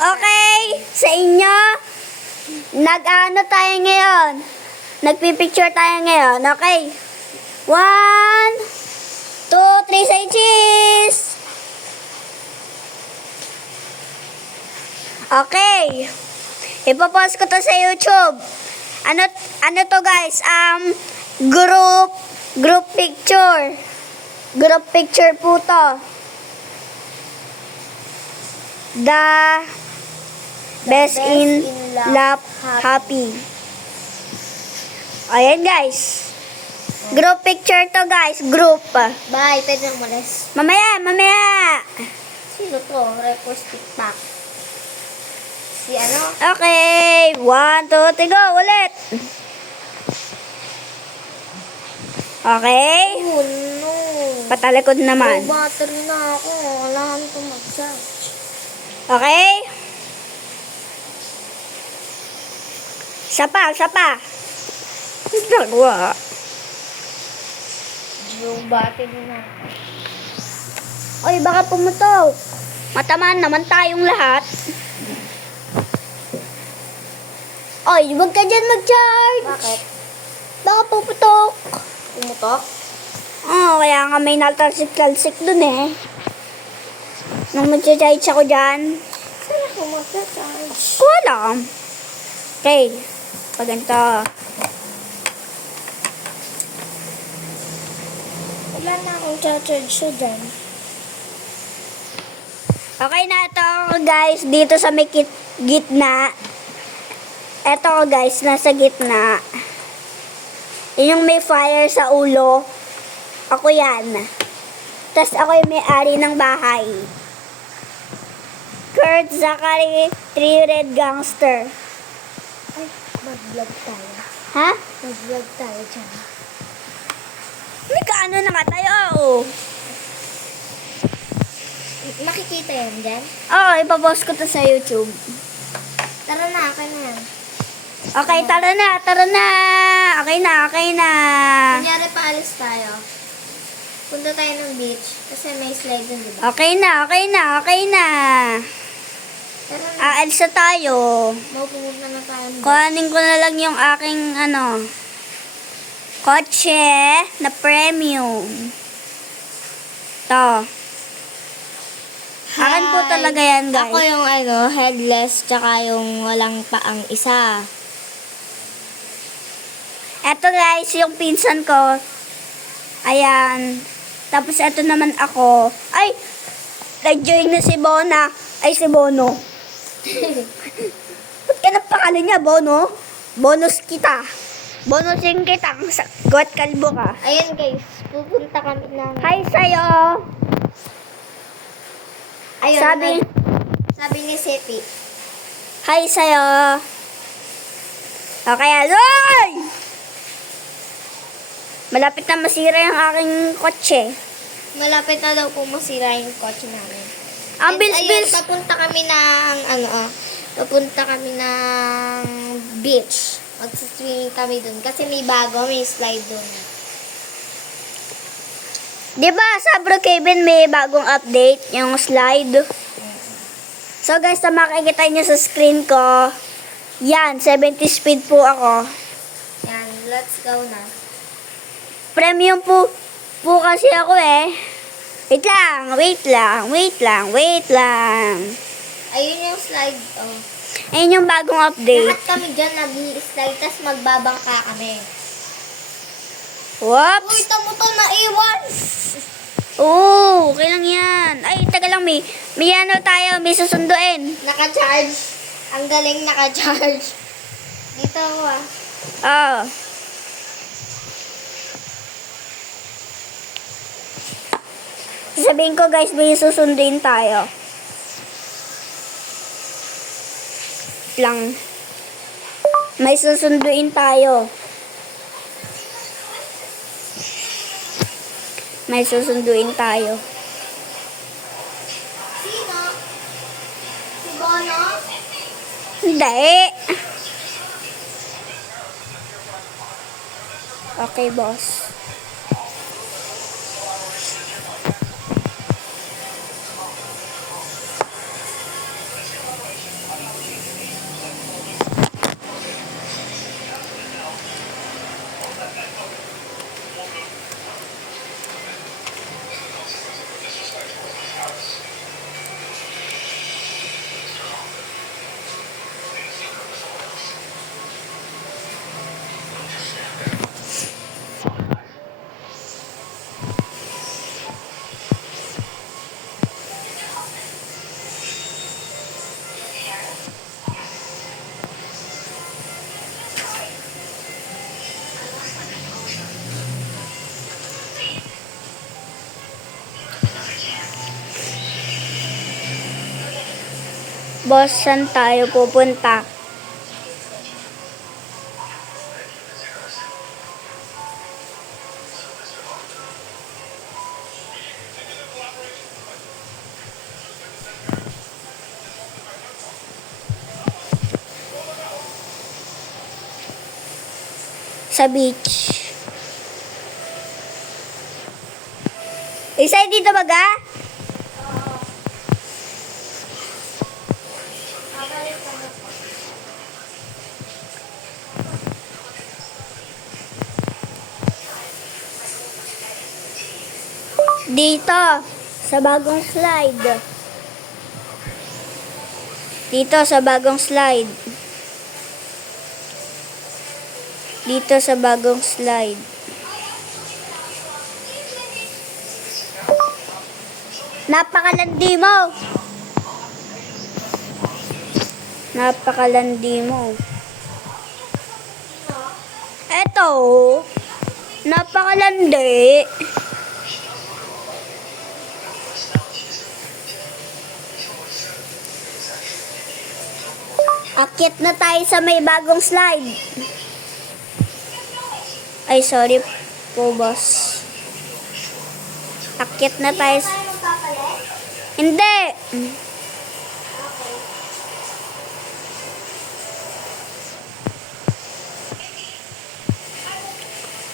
Okay, sa inyo, nag-ano tayo ngayon? Nagpipicture tayo ngayon, okay? One, two, three, say cheese! Okay. Ipopost ko to sa YouTube. Ano ano to guys? Um group group picture. Group picture po to. The best, in, in love, love, happy. Ayan guys. Group picture to guys. Group. Bye, pwede na umalis. Mamaya, mamaya. Sino to? Repost TikTok. Si ano? Okay. One, two, three, go. Ulit. Okay. Oh no. Patalikod naman. Low battery na ako. Kailangan ko mag-charge. Okay? Isa pa, isa pa. Dalawa. Low battery na. Oy, baka pumutok. Matamaan naman tayong lahat. Oy, huwag ka dyan mag-charge. Bakit? Baka puputok. Pumutok? Oo, kaya nga may natalsik-talsik dun eh. Nung mag-charge ako dyan, Saan ako mag-charge? ko alam. Okay, pag ganito. Wala na akong charge siya dyan. Okay na ito guys, dito sa may kit- gitna. Ito guys, nasa gitna. Yun yung may fire sa ulo. Ako yan. Tapos ako yung may-ari ng bahay. Kurt Zachary, Three Red Gangster. Mag-vlog tayo. Ha? Mag-vlog tayo dyan. May kaano na nga tayo. Oh. Makikita yan dyan? Oo, ipapost ko to sa YouTube. Tara na, akin na yan. Okay, tara na, tara na. Okay na, okay na. Kunyari paalis tayo. Punta tayo ng beach. Kasi may slide dun, di ba? Okay na, okay na, okay na. Na tayo. Mapupunta na tayo. Kuhanin ko na lang yung aking, ano, kotse na premium. To. Akin po Hi. talaga yan, guys. Ako yung ano, headless, tsaka yung walang paang isa. Eto guys, yung pinsan ko. Ayan. Tapos eto naman ako. Ay! Nag-join na si Bona. Ay, si Bono. Ba't ka napakala niya, Bono? Bonus kita. Bonusin kita. Sa guwat kalbo ka. Ayan guys, pupunta kami ng... Hi sa'yo. Ayun, Sabi, nag- sabi ni Sepi. hi sa'yo. Okay, aloy! Malapit na masira yung aking kotse. Malapit na daw po masira yung kotse namin. Ang. Ayun, papunta kami ng, ano ah, papunta kami ng beach. Mag-swimming kami dun. Kasi may bago, may slide dun. Di ba sa Brookhaven may bagong update, yung slide? So guys, na makikita nyo sa screen ko, yan, 70 speed po ako. Yan, let's go na. Premium po, po kasi ako eh. Wait lang, wait lang, wait lang, wait lang. Ayun yung slide, oh. Ayun yung bagong update. Lahat kami dyan nag-slide, tas magbabangka kami. Whoops! Uy, tamo to, naiwan! Oo, okay lang yan. Ay, taga lang, may, may ano tayo, may susunduin. Naka-charge. Ang galing naka-charge. Dito ako ah. Oo. Sabihin ko guys, may susunduin tayo. Lang. May susunduin tayo. May susunduin tayo. Sino? Si Bono? Hindi. Okay, boss. Boss, saan tayo pupunta? Sa beach. Isa dito baga? Dito, sa bagong slide. Dito, sa bagong slide. Dito, sa bagong slide. Napakalandi mo! Napakalandi mo. Eto, napakalandi. Akit na tayo sa may bagong slide. Ay, sorry po, boss. Akit na tayo. Hindi!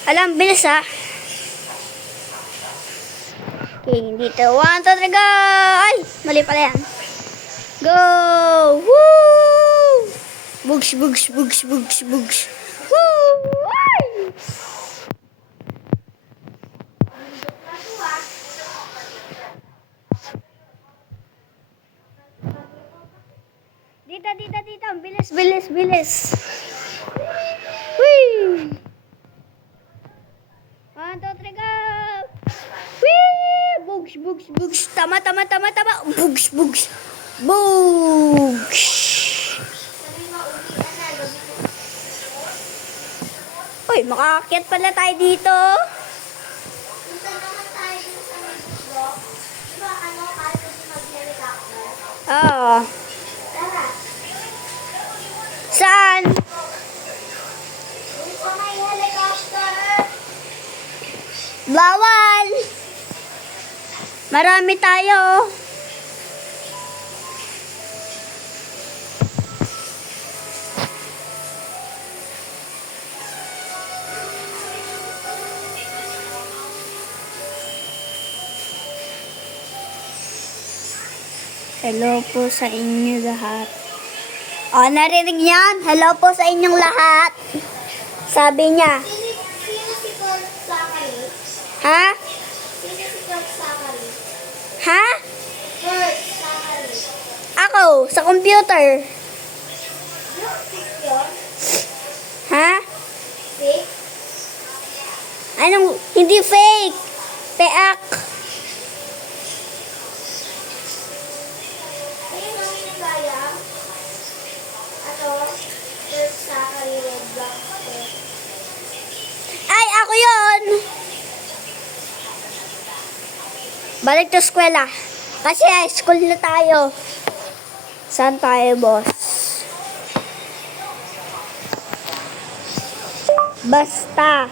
Alam, bilis ah. Okay, dito. One, two, three, go! Ay, mali pala yan. Go! Woo! Bugs, bugs, bugs, bugs, bugs. Dito, dito, dito. Bilis, bilis, bilis. Whee! One, two, three, go! Whee! Bugs, bugs, bugs. Tama, tama, tama, tama. Bugs, bugs. Bugs! Sabi mo, uwian na. Gabi ko. Uy, makakakyat pala tayo dito. Punta naman tayo dun sa may bundok. Di ba, ano, kaya pwede mag-helicopter? Oo. Tara. Saan? Dun sa may helicopter. Bawal! Marami tayo. Hello po sa inyo lahat. O, narinig niyan? Hello po sa inyong lahat. Sabi niya. Sino, si Zachary? Ha? Sino si? Ha? Ako, sa computer. Ha? Six? Anong, hindi fake. Peak. Balik to eskwela. Kasi school na tayo. Saan tayo, boss? Basta.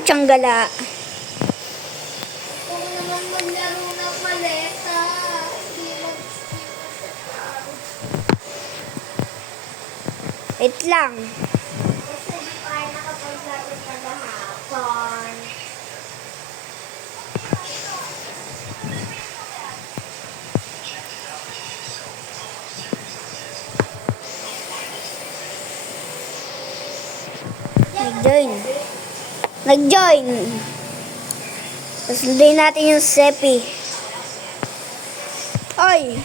Kutsang gala. Kung naman maglaro ng maleta. Hindi. Wait lang. Kasi di pa tayo nakapaglaro sa lahapon. Nag-join. Nag-join. Pasunduin natin yung sepi. Oy!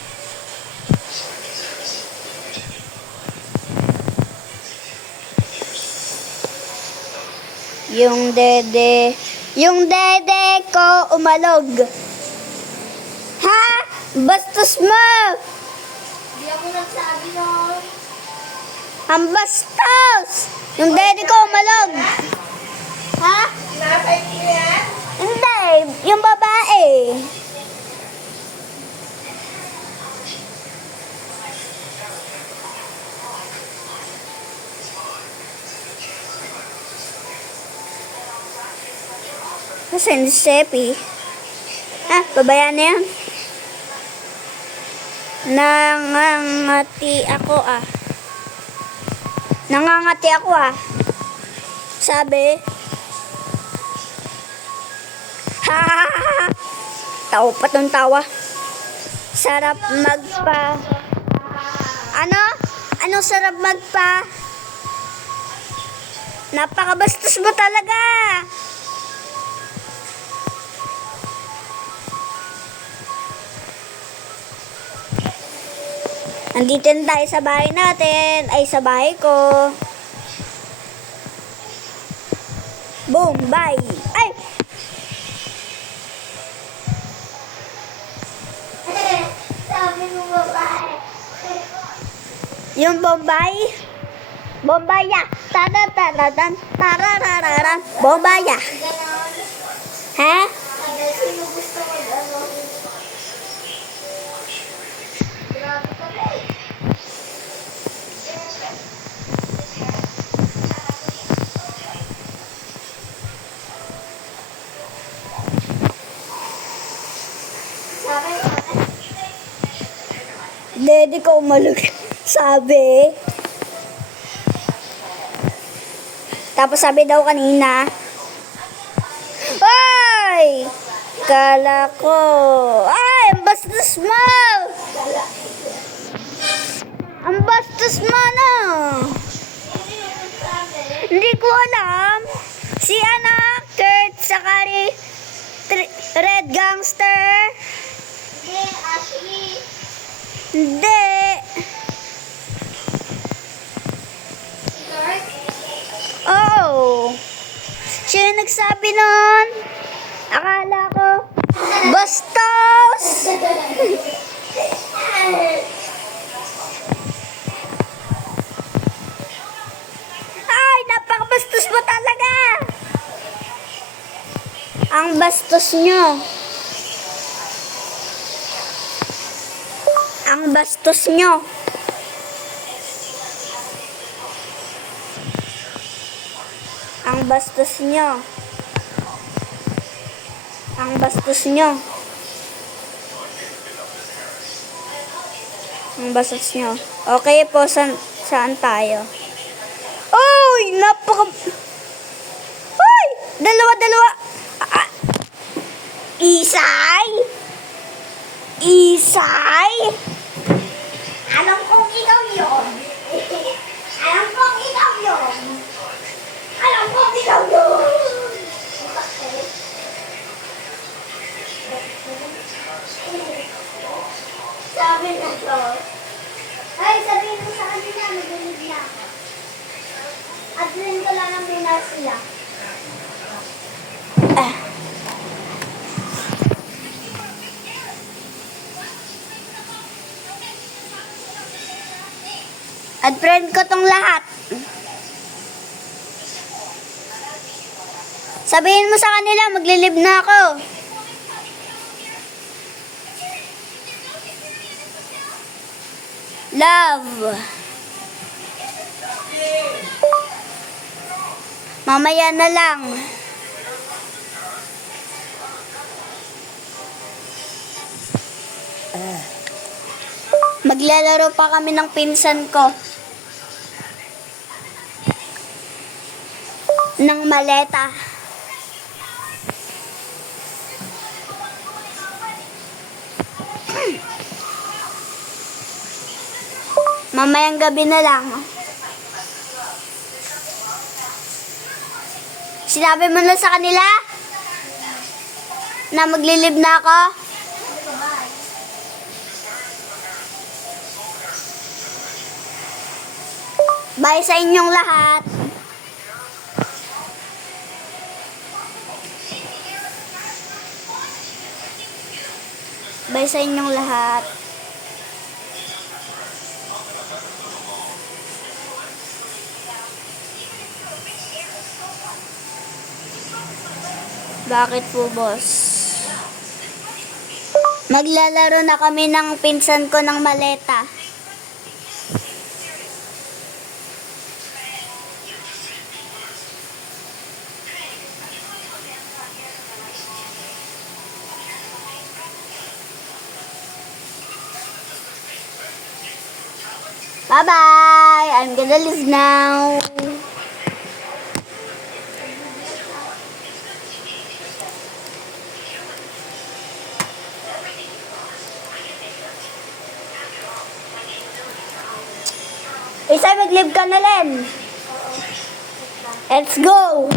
Yung dede, yung dede ko umalog. Bastos mo! Hindi ako nagsabi nun. Ang bastos! Yung daddy ko umalog. Ha? Yan? Hindi, yung babae. Nasaan si Seppi? Ah, babayan na yan. Nangangati ako ah. Nangangati ako ah. Sabi, Tao pa tawa. Sarap magpa... Ano? Anong sarap magpa? Napakabastos mo talaga. Andito na tayo sa bahay natin. Ay, sa bahay ko. Boom, bye. Yung Bombay. Bombaya. Tadadadadan. Tararararan. Bombaya. Ha? Sabi. Daddy ko umalog. Sabi. Tapos sabi daw kanina. Ay! Kala ko. Ay! Ang bastos mo! Ang bastos mo na! Hindi ko alam. Si ano, Kurt Sakari, Red Gangster. Hindi, Ashley. Hindi. Lord. Oo. Siya yung nagsabi nun. Akala ko, bastos! Ay, napakabastos mo talaga! Ang bastos nyo. Ang bastos nyo. Ang bastos nyo. Ang bastos nyo. Ang bastos nyo. Okay po, san, saan tayo? Uy! Napaka... Uy! Dalawa, dalawa! Ah, Isay? Isay? Alam kong ikaw yun. Alam kong ikaw yun. Alam kong ikaw yun. Sabi na to. Ay, sabihin mo sa kanila, nagulid na ako. At rin ko lang ang binas sila. Ah. At friend ko tong lahat. Sabihin mo sa kanila, maglilib na ako. Love. Mamaya na lang. Maglalaro pa kami ng pinsan ko. Ng maleta. Mamayang gabi na lang. Sinabi mo na sa kanila na maglilib na ako? Bye sa inyong lahat. Bye sa inyong lahat. Bakit po, boss? Maglalaro na kami ng pinsan ko ng maleta. Bye-bye! I'm gonna leave now. Isa, mag-leave ka na, Len. Let's go!